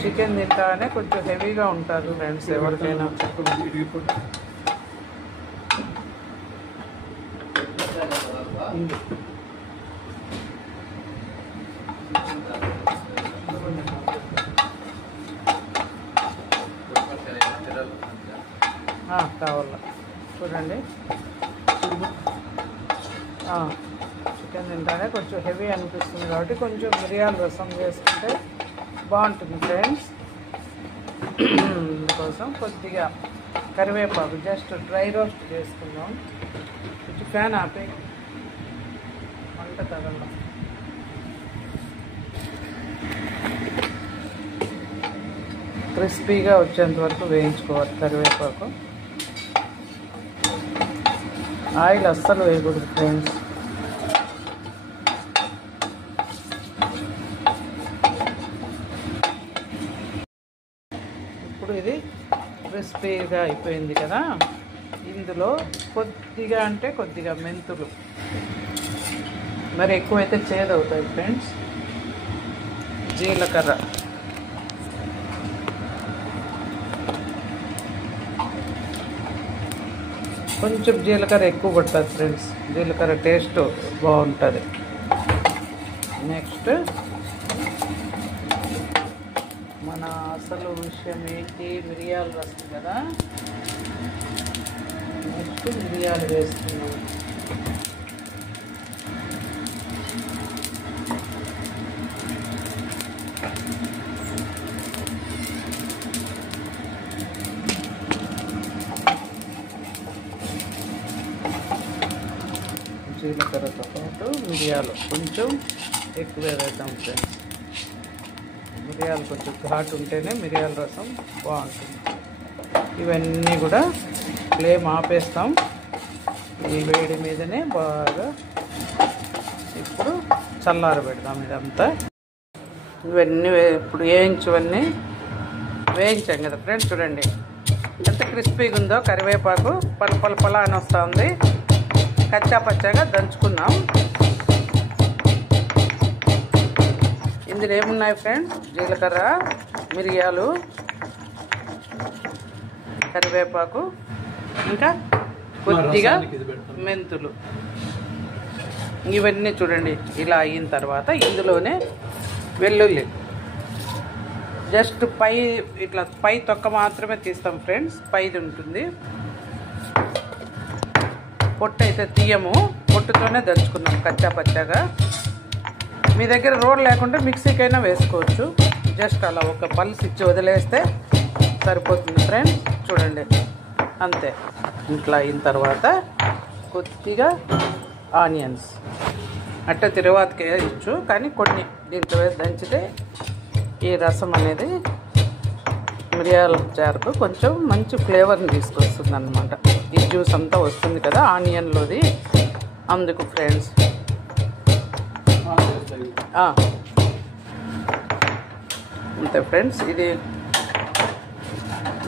Chicken తింటానే కొంచెం హెవీగా ఉంటారు ఫ్రెండ్స్ ఎవరికైనా. కావాలా చూడండి. చికెన్ తింటానే కొంచెం హెవీ అనిపిస్తుంది కాబట్టి కొంచెం మిరియాల రసం వేసుకుంటే బాగుంటుంది ఫ్రెండ్స్. అందుకోసం కొద్దిగా కరివేపాకు జస్ట్ డ్రై రోస్ట్ చేసుకుందాం. కొంచెం ఫ్యాన్ ఆపి మంట తగలడం. క్రిస్పీగా వచ్చేంత వరకు వేయించుకోవాలి కరివేపాకు. ఆయిల్ అస్సలు వేయకూడదు ఫ్రెండ్స్. ఇప్పుడు ఇది క్రిస్పీగా అయిపోయింది కదా, ఇందులో కొద్దిగా అంటే కొద్దిగా మెంతులు, మరి ఎక్కువైతే చేదవుతాయి ఫ్రెండ్స్. జీలకర్ర, కొంచెం జీలకర్ర ఎక్కువ పడుతుంది ఫ్రెండ్స్, జీలకర్ర టేస్ట్ బాగుంటుంది. నెక్స్ట్ మన అసలు విషయం ఏంటి, మిరియాల రసం కదా. నెక్స్ట్ మిరియాలు వేస్తున్నాం. జీలకర్రతో పాటు మిరియాలు కొంచెం ఎక్కువే వేద్దాం ఫ్రెండ్స్. మిరియాలు కొంచెం ఘాటు ఉంటేనే మిరియాల రసం బాగుంటుంది. ఇవన్నీ కూడా ఫ్లేమ్ ఆపేస్తాం. ఈ వేడి మీదనే బాగా ఇప్పుడు చల్లారబెడదాం ఇదంతా. ఇవన్నీ ఇప్పుడు వేయించవన్నీ వేయించాం కదా ఫ్రెండ్స్. చూడండి ఎంత క్రిస్పీగా ఉందో. కరివేపాకు పల అని వస్తుంది. కచ్చా పచ్చాగా దంచుకున్నాం. ఇందులో ఏమున్నాయి ఫ్రెండ్స్, జీలకర్ర, మిరియాలు, కరివేపాకు, ఇంకా కొద్దిగా మెంతులు. ఇవన్నీ చూడండి ఇలా అయిన తర్వాత ఇందులోనే వెల్లుల్లి జస్ట్ ఇట్లా పై తొక్క మాత్రమే తీస్తాం ఫ్రెండ్స్. పైది ఉంటుంది, పొట్టు అయితే తీయము. పొట్టుతోనే దంచుకున్నాం కచ్చా పచ్చాగా. మీ దగ్గర రోల్ లేకుంటే మిక్సీకైనా వేసుకోవచ్చు. జస్ట్ అలా ఒక పల్స్ ఇచ్చి వదిలేస్తే సరిపోతుంది ఫ్రెండ్స్. చూడండి అంతే. ఇట్లా అయిన తర్వాత కొద్దిగా ఆనియన్స్ అట్ట తిరువాతకి వేయచ్చు, కానీ కొన్ని దీంట్లో వేసి దంచితే ఈ రసం అనేది మిరియాల చారుకు కొంచెం మంచి ఫ్లేవర్ని తీసుకొస్తుంది అన్నమాట. ఈ జ్యూస్ అంతా వస్తుంది కదా ఆనియన్లోది, అందుకు ఫ్రెండ్స్. అంతే ఫ్రెండ్స్, ఇది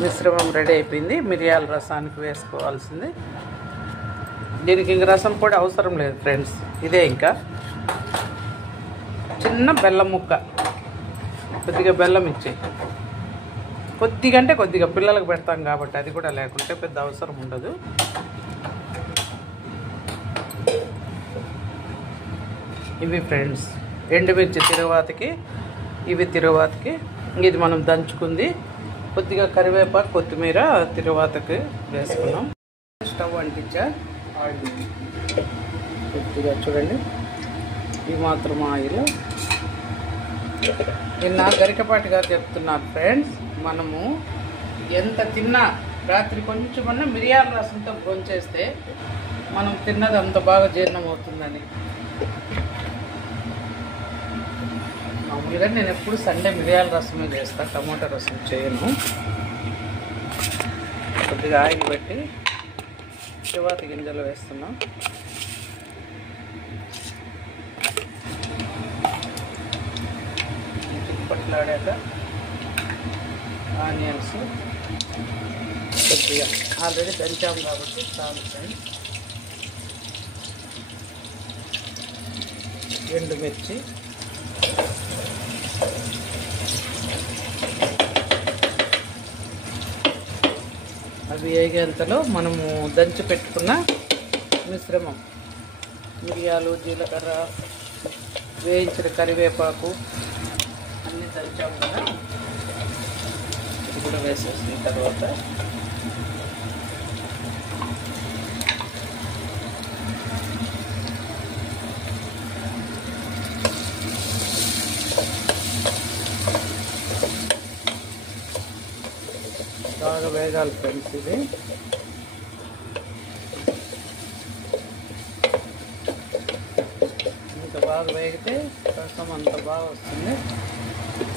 మిశ్రమం రెడీ అయిపోయింది. మిరియాల రసానికి వేసుకోవాల్సింది. దీనికి ఇంక రసం పొడి అవసరం లేదు ఫ్రెండ్స్. ఇదే ఇంకా చిన్న బెల్లం ముక్క, కొద్దిగా బెల్లం ఇచ్చి, కొద్దిగా అంటే కొద్దిగా పిల్లలకు పెడతాం కాబట్టి అది కూడా లేకుంటే పెద్ద అవసరం ఉండదు. ఇవి ఫ్రెండ్స్ ఎండుమిర్చి తిరువాతకి, ఇవి తిరువాతకి. ఇది మనం దంచుకుంది. కొద్దిగా కరివేపాకు, కొత్తిమీర తిరువాతకి వేసుకున్నాం. స్టవ్ అంటించా. కొద్దిగా చూడండి ఈ మాత్రం ఆయిల్. నిన్న గరికపాటి గారు చెప్తున్నారు ఫ్రెండ్స్, మనము ఎంత తిన్నా రాత్రి కొంచెమన్నా మిరియాల రసంతో భోంచేస్తే మనం తిన్నది అంత బాగా జీర్ణం అవుతుందని. మామూలుగా నేను ఎప్పుడు సండే మిరియాల రసమే చేస్తాను, టమాటా రసం చేయను. కొద్దిగా ఆయిల్ పెట్టి తిరువాత గింజలు వేస్తున్నాం. పట్లాడాక ఆనియన్స్ కొద్దిగా ఆల్రెడీ దంచాము కాబట్టి చాలు ఫ్రెండ్స్. ఎండుమిర్చి, వేగేంతలో మనము దంచి పెట్టుకున్న మిశ్రమం, మిరియాలు, జీలకర్ర, వేయించిన కరివేపాకు అన్నీ దంచాము కదా, ఇది కూడా వేసేసిన తర్వాత బాగా వేగాలి ఫ్రెండ్స్. ఇది ఇంకా బాగా వేగితే రసం అంత బాగా వస్తుంది.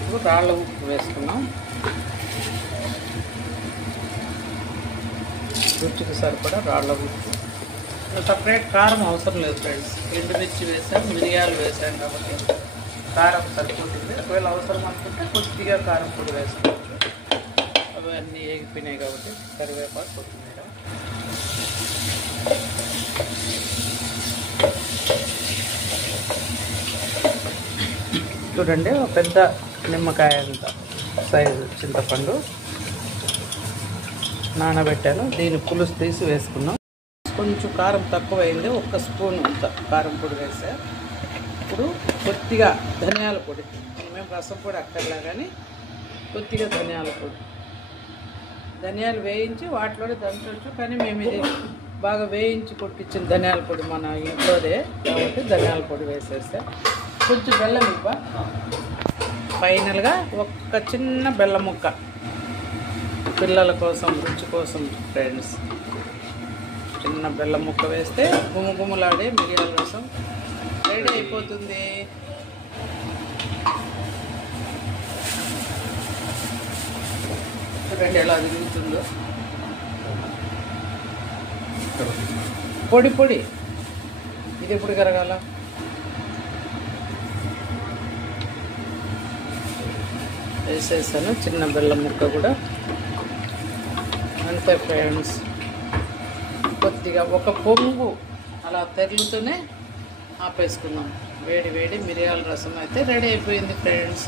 ఇప్పుడు రాళ్ళ ఉప్పు వేసుకున్నాం, రుచికి సరిపడా రాళ్ళ ఉప్పు. సపరేట్ కారం అవసరం లేదు ఫ్రెండ్స్, ఎండుమిర్చి వేసాం, మిరియాలు వేసాం కాబట్టి కారం సరిపోతుంది. ఒకవేళ అవసరం అనుకుంటే కొద్దిగా కారం పొడి వేసుకోవచ్చు. అవి అన్నీ వేగిపోయినాయి కాబట్టి కరివేపాకు, కొత్తిమీర. చూడండి, ఒక పెద్ద నిమ్మకాయ అంత సైజు చింతపండు నానబెట్టాను. దీని పులుసు తీసి వేసుకున్నాం. కొంచెం కారం తక్కువైంది, 1 స్పూన్ అంత కారం పొడి వేసా. ఇప్పుడు కొద్దిగా ధనియాల పొడి, మేము రసం పొడి అక్కర్లా కానీ కొద్దిగా ధనియాల పొడి. ధనియాలు వేయించి వాటిలోనే దంచవచ్చు, కానీ మేము ఇది బాగా వేయించి కొట్టించిన ధనియాల పొడి మన ఇంట్లోదే కాబట్టి ధనియాల పొడి వేసేస్తే. కొంచెం బెల్లం ఇవ్వ, ఫైనల్గా ఒక చిన్న బెల్లం ముక్క పిల్లల కోసం, రుచి కోసం ఫ్రెండ్స్. చిన్న బెల్లం ముక్క వేస్తే గుమగుమలాడే మిరియాల రసం రెడీ అయిపోతుంది. చూడండి ఎలా తిరుగుతుందో, పొడి పొడి. ఇది ఎప్పుడు కరగాల? వేసేసాను చిన్న బెల్లం ముక్క కూడా. అంతే ఫ్రెండ్స్, కొద్దిగా ఒక పొంగు అలా తెరులుతూనే ఆపేసుకుందాం. వేడి వేడి మిరియాల రసం అయితే రెడీ అయిపోయింది ఫ్రెండ్స్.